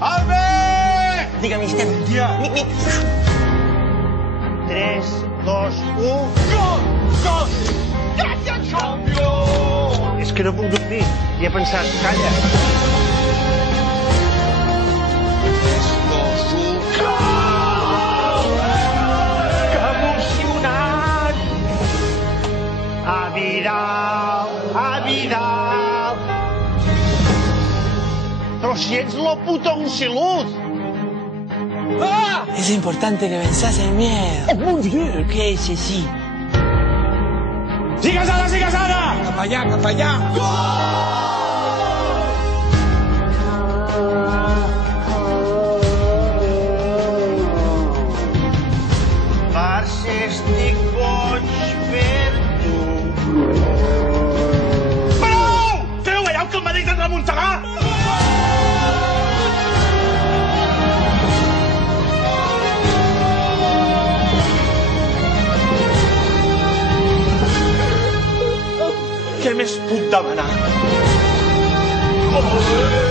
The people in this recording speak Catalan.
Albert! Digue, mister. Ja. 3, 2, 1... Gol! Gol! Gràcies, campió! És que no puc dormir. I he pensat, calla. 3, 2, 1... Gol! Que emocionant! A Vidal, a Vidal. Però si ets lo puto un salut. Ah! Es importante que venzas el miedo. Oh, mon Dieu! ¿Qué es sí? Sigues ara, sigues ara! Cap allà, cap allà! Barça, estic boig per tu. Prou! Treu allà que el Madrid et remuntarà! Què més puc demanar? Oh!